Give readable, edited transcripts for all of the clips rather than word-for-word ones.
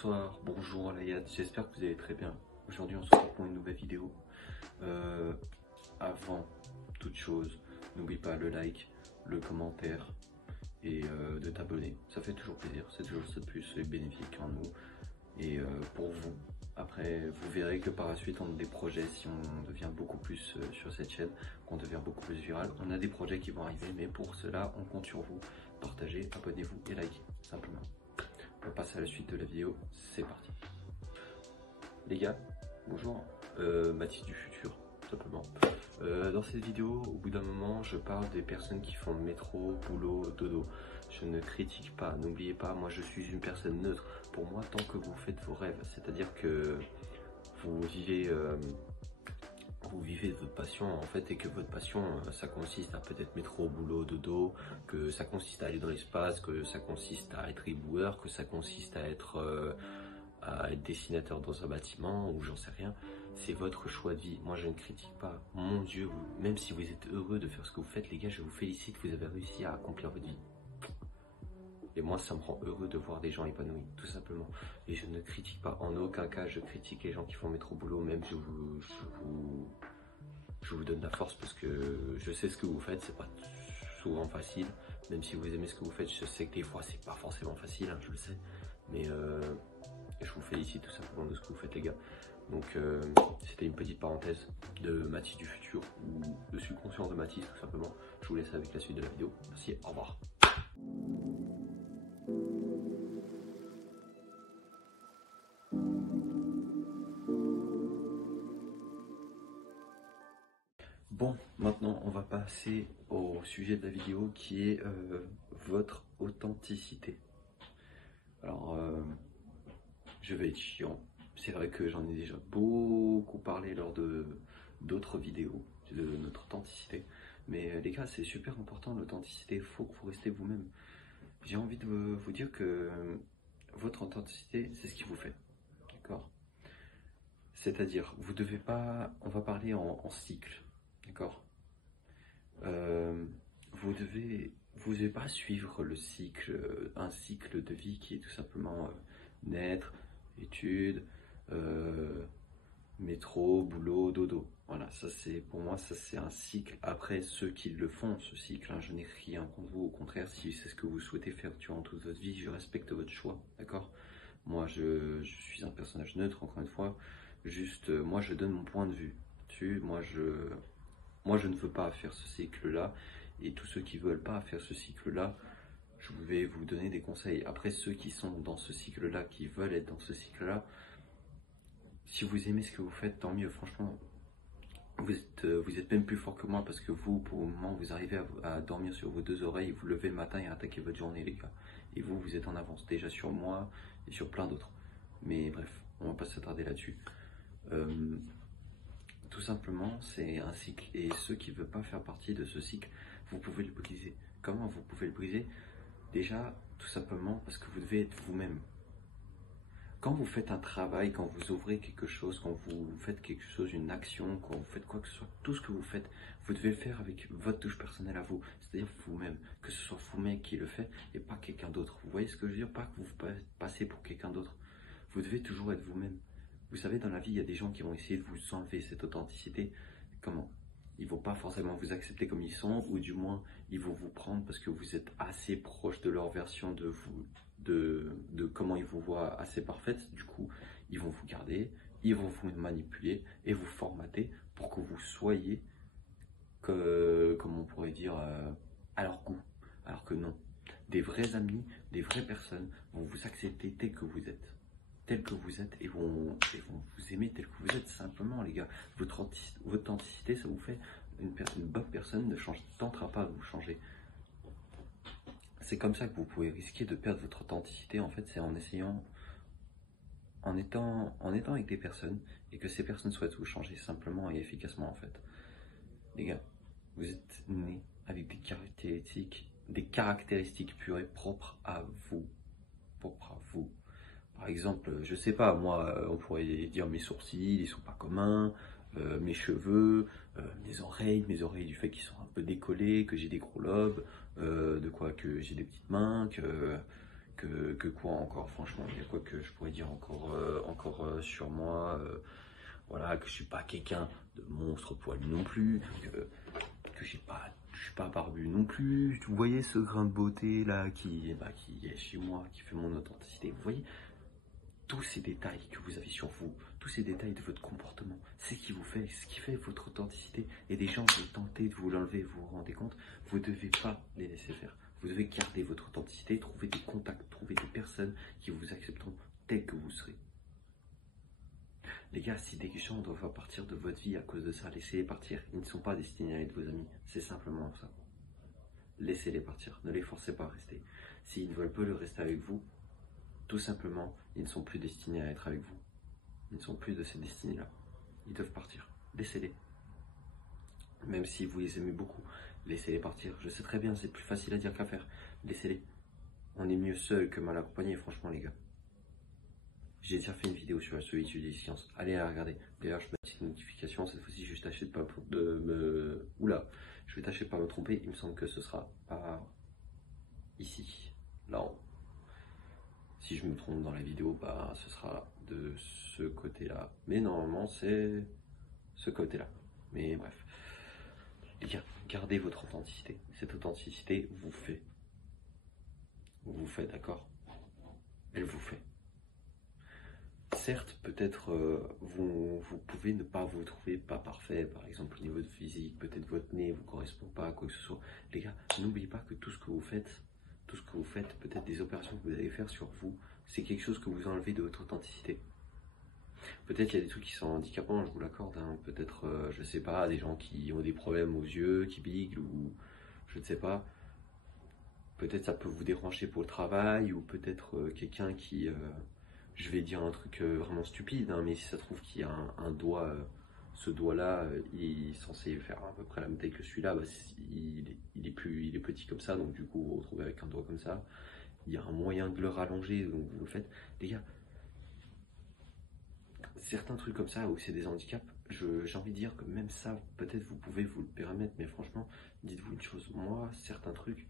Bonsoir, bonjour Layad, j'espère que vous allez très bien. Aujourd'hui on se retrouve pour une nouvelle vidéo. Avant toute chose, n'oublie pas le like, le commentaire et de t'abonner. Ça fait toujours plaisir, c'est toujours ça de plus, c'est bénéfique en nous et pour vous. Après, vous verrez que par la suite, on a des projets, si on devient beaucoup plus sur cette chaîne, qu'on devient beaucoup plus viral. On a des projets qui vont arriver, mais pour cela, on compte sur vous. Partagez, abonnez-vous et likez, simplement. On va passer à la suite de la vidéo, c'est parti. Les gars, bonjour, Mathis du futur, simplement. Dans cette vidéo, au bout d'un moment, je parle des personnes qui font métro, boulot, dodo. Je ne critique pas, n'oubliez pas, moi je suis une personne neutre. Pour moi, tant que vous faites vos rêves, c'est-à-dire que vous vivez de votre passion en fait, et que votre passion ça consiste à peut-être métro, boulot, dodo, que ça consiste à aller dans l'espace, que ça consiste à être éboueur, que ça consiste à être dessinateur dans un bâtiment ou j'en sais rien. C'est votre choix de vie, moi je ne critique pas. Mon Dieu, même si vous êtes heureux de faire ce que vous faites, les gars, je vous félicite, vous avez réussi à accomplir votre vie. Et moi, ça me rend heureux de voir des gens épanouis, tout simplement. Et je ne critique pas, en aucun cas, je critique les gens qui font métro boulot, même je vous donne la force parce que je sais ce que vous faites, c'est pas souvent facile. Même si vous aimez ce que vous faites, je sais que des fois, c'est pas forcément facile, hein, je le sais. Mais je vous félicite tout simplement de ce que vous faites, les gars. Donc, c'était une petite parenthèse de Mathis du futur, ou le subconscient de Mathis, tout simplement. Je vous laisse avec la suite de la vidéo. Merci, au revoir. Bon, maintenant on va passer au sujet de la vidéo qui est votre authenticité. Alors, je vais être chiant. C'est vrai que j'en ai déjà beaucoup parlé lors de d'autres vidéos de notre authenticité. Mais les gars, c'est super important l'authenticité. Il faut que vous restez vous-même. J'ai envie de vous dire que votre authenticité, c'est ce qui vous fait. D'accord? C'est-à-dire, vous devez pas. On va parler en cycle. D'accord? Vous devez pas suivre le cycle, un cycle de vie qui est tout simplement naître, études, métro, boulot, dodo. Voilà, ça c'est pour moi, ça c'est un cycle. Après, ceux qui le font, ce cycle, hein, je n'ai rien contre vous. Au contraire, si c'est ce que vous souhaitez faire durant toute votre vie, je respecte votre choix, d'accord? Moi, je suis un personnage neutre, encore une fois. Juste, moi, je donne mon point de vue dessus. Moi, je ne veux pas faire ce cycle-là. Et tous ceux qui ne veulent pas faire ce cycle-là, je vais vous donner des conseils. Après, ceux qui sont dans ce cycle-là, qui veulent être dans ce cycle-là, si vous aimez ce que vous faites, tant mieux. Franchement, vous êtes même plus fort que moi parce que vous, pour le moment, vous arrivez à dormir sur vos deux oreilles, vous levez le matin et attaquez votre journée, les gars. Et vous êtes en avance déjà sur moi et sur plein d'autres. Mais bref, on va pas s'attarder là-dessus. Tout simplement, c'est un cycle. Et ceux qui ne veulent pas faire partie de ce cycle, vous pouvez le briser. Comment vous pouvez le briser? Déjà, tout simplement parce que vous devez être vous-même. Quand vous faites un travail, quand vous ouvrez quelque chose, quand vous faites quelque chose, une action, quand vous faites quoi que ce soit, tout ce que vous faites, vous devez le faire avec votre touche personnelle à vous, c'est-à-dire vous-même, que ce soit vous-même qui le fait et pas quelqu'un d'autre. Vous voyez ce que je veux dire? Pas que vous passez pour quelqu'un d'autre. Vous devez toujours être vous-même. Vous savez, dans la vie, il y a des gens qui vont essayer de vous enlever cette authenticité. Comment? Ils vont pas forcément vous accepter comme ils sont, ou du moins, ils vont vous prendre parce que vous êtes assez proche de leur version de vous, de comment ils vous voient assez parfaite. Du coup, ils vont vous garder, ils vont vous manipuler et vous formater pour que vous soyez, comme on pourrait dire, à leur goût. Alors que non. Des vrais amis, des vraies personnes vont vous accepter tel que vous êtes. Tel que vous êtes et vont vous aimer tel que vous êtes, simplement, les gars. Votre authenticité, ça vous fait une bonne personne, ne tentera pas à vous changer. C'est comme ça que vous pouvez risquer de perdre votre authenticité, en fait, c'est en essayant, en étant avec des personnes et que ces personnes souhaitent vous changer simplement et efficacement, en fait. Les gars, vous êtes nés avec des caractéristiques pures et propres à vous. Propres à vous. Par exemple, je sais pas, moi, on pourrait dire mes sourcils, ils sont pas communs, mes cheveux, mes oreilles du fait qu'ils sont un peu décollés, que j'ai des gros lobes, que j'ai des petites mains, Que quoi encore, franchement, il y a quoi que je pourrais dire encore sur moi, voilà, que je suis pas quelqu'un de monstre poilu non plus, que je suis pas barbu non plus. Vous voyez ce grain de beauté là qui est chez moi, qui fait mon authenticité. Vous voyez tous ces détails que vous avez sur vous, tous ces détails de votre comportement, c'est ce qui fait votre authenticité. Et des gens qui tentent de vous l'enlever, vous vous rendez compte, vous ne devez pas les laisser faire. Vous devez garder votre authenticité, trouver des contacts, trouver des personnes qui vous accepteront tel que vous serez. Les gars, si des gens doivent partir de votre vie à cause de ça, laissez-les partir. Ils ne sont pas destinés à être vos amis. C'est simplement ça. Laissez-les partir. Ne les forcez pas à rester. S'ils ne veulent pas le rester avec vous, tout simplement, ils ne sont plus destinés à être avec vous. Ils ne sont plus de cette destinée-là. Ils doivent partir. Laissez-les. Même si vous les aimez beaucoup, laissez-les partir. Je sais très bien, c'est plus facile à dire qu'à faire. Laissez-les. On est mieux seul que mal accompagné, franchement, les gars. J'ai déjà fait une vidéo sur la solitude et les sciences. Allez la regarder. D'ailleurs, je mets une petite notification. Cette fois-ci, je vais tâcher de pas me... Oula, je vais tâcher de pas me tromper. Il me semble que ce sera pas ici, là-haut. Si je me trompe dans la vidéo, bah, ce sera de ce côté-là. Mais normalement, c'est ce côté-là. Mais bref. Les gars, gardez votre authenticité. Cette authenticité vous fait. Vous fait, d'accord? Elle vous fait. Certes, peut-être vous pouvez ne pas vous trouver pas parfait, par exemple au niveau de physique, peut-être votre nez ne vous correspond pas, quoi que ce soit. Les gars, n'oubliez pas que tout ce que vous faites, peut-être des opérations que vous allez faire sur vous, c'est quelque chose que vous enlevez de votre authenticité. Peut-être il y a des trucs qui sont handicapants, je vous l'accorde, hein. Peut-être, je sais pas, des gens qui ont des problèmes aux yeux, qui bigent, ou je ne sais pas. Peut-être ça peut vous déranger pour le travail, ou peut-être quelqu'un qui... je vais dire un truc vraiment stupide, hein, mais si ça se trouve qu'il y a un doigt, ce doigt-là, il est censé faire à peu près la même taille que celui-là, bah, il est petit comme ça, donc du coup vous vous retrouvez avec un doigt comme ça. Il y a un moyen de le rallonger, donc vous le faites. Les gars, certains trucs comme ça, où c'est des handicaps, j'ai envie de dire que même ça, peut-être vous pouvez vous le permettre, mais franchement, dites-vous une chose, moi, certains trucs,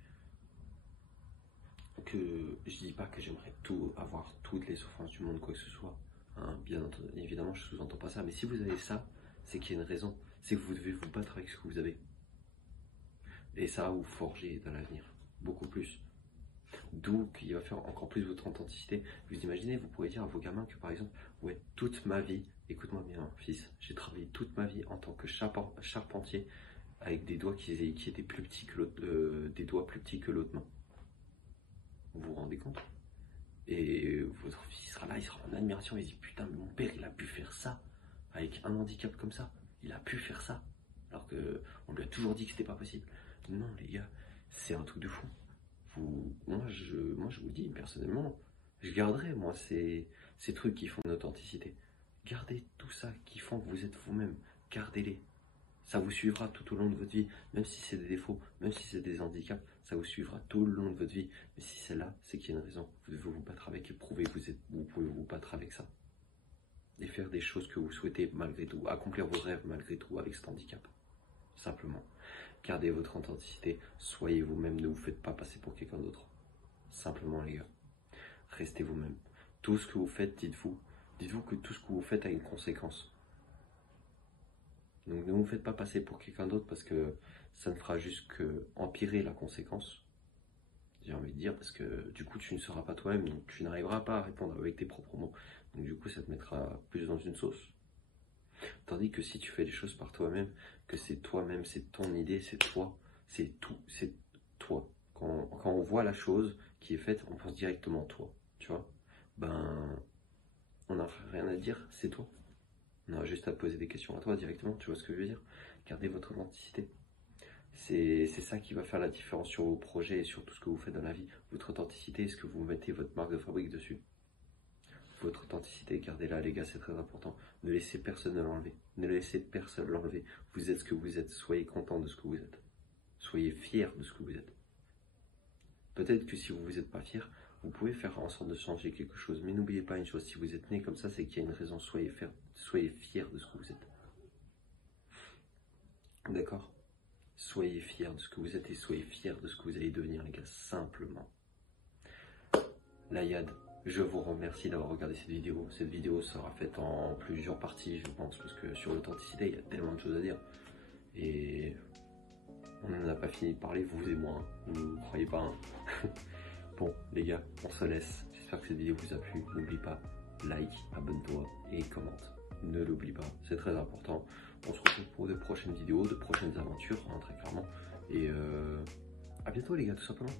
que je dis pas que j'aimerais tout avoir toutes les souffrances du monde, quoi que ce soit, hein, bien entendu, évidemment je sous-entends pas ça, mais si vous avez ça, c'est qu'il y a une raison, c'est que vous devez vous battre avec ce que vous avez, et ça va vous forger dans l'avenir, beaucoup plus, d'où qu'il va faire encore plus votre authenticité. Vous imaginez, vous pourrez dire à vos gamins que par exemple, ouais, toute ma vie, écoute-moi bien fils, j'ai travaillé toute ma vie en tant que charpentier, avec des doigts qui étaient plus petits que l'autre, des doigts plus petits que l'autre main. Vous vous rendez compte? Et votre fils sera là, il sera en admiration, il se dit putain, mais mon père il a pu faire ça, avec un handicap comme ça, il a pu faire ça, alors qu'on lui a toujours dit que c'était pas possible. Non les gars, c'est un truc de fou. Moi je vous le dis personnellement, je garderai moi ces trucs qui font l'authenticité. Gardez tout ça qui font que vous êtes vous-même, gardez-les. Ça vous suivra tout au long de votre vie, même si c'est des défauts, même si c'est des handicaps, ça vous suivra tout le long de votre vie. Mais si c'est là, c'est qu'il y a une raison. Vous devez vous battre avec et prouver que vous pouvez vous battre avec ça. Et faire des choses que vous souhaitez malgré tout, accomplir vos rêves malgré tout avec cet handicap. Simplement. Gardez votre authenticité, soyez vous-même, ne vous faites pas passer pour quelqu'un d'autre. Simplement les gars. Restez vous-même. Tout ce que vous faites, dites-vous que tout ce que vous faites a une conséquence. Donc ne vous faites pas passer pour quelqu'un d'autre parce que ça ne fera juste que empirer la conséquence. J'ai envie de dire parce que du coup tu ne seras pas toi-même, donc tu n'arriveras pas à répondre avec tes propres mots. Donc du coup ça te mettra plus dans une sauce. Tandis que si tu fais les choses par toi-même, que c'est toi-même, c'est ton idée, c'est toi, c'est tout, c'est toi. Quand on voit la chose qui est faite, on pense directement toi, tu vois. Ben, on n'a rien à dire, c'est toi. On a juste à poser des questions à toi directement, tu vois ce que je veux dire? Gardez votre authenticité. C'est ça qui va faire la différence sur vos projets et sur tout ce que vous faites dans la vie. Votre authenticité, est-ce que vous mettez votre marque de fabrique dessus? Votre authenticité, gardez-la les gars, c'est très important. Ne laissez personne l'enlever. Ne laissez personne l'enlever. Vous êtes ce que vous êtes. Soyez content de ce que vous êtes. Soyez fiers de ce que vous êtes. Peut-être que si vous vous êtes pas fier, vous pouvez faire en sorte de changer quelque chose. Mais n'oubliez pas une chose, si vous êtes né comme ça, c'est qu'il y a une raison. Soyez fiers de ce que vous êtes. D'accord? Soyez fiers de ce que vous êtes et soyez fiers de ce que vous allez devenir, les gars, simplement. Layad, je vous remercie d'avoir regardé cette vidéo. Cette vidéo sera faite en plusieurs parties, je pense, parce que sur l'authenticité, il y a tellement de choses à dire. Et on n'en a pas fini de parler, vous et moi, hein. Vous ne croyez pas, hein. Bon, les gars, on se laisse. J'espère que cette vidéo vous a plu. N'oublie pas, like, abonne-toi et commente. Ne l'oublie pas, c'est très important. On se retrouve pour de prochaines vidéos, de prochaines aventures, hein, très clairement. Et à bientôt, les gars, tout simplement.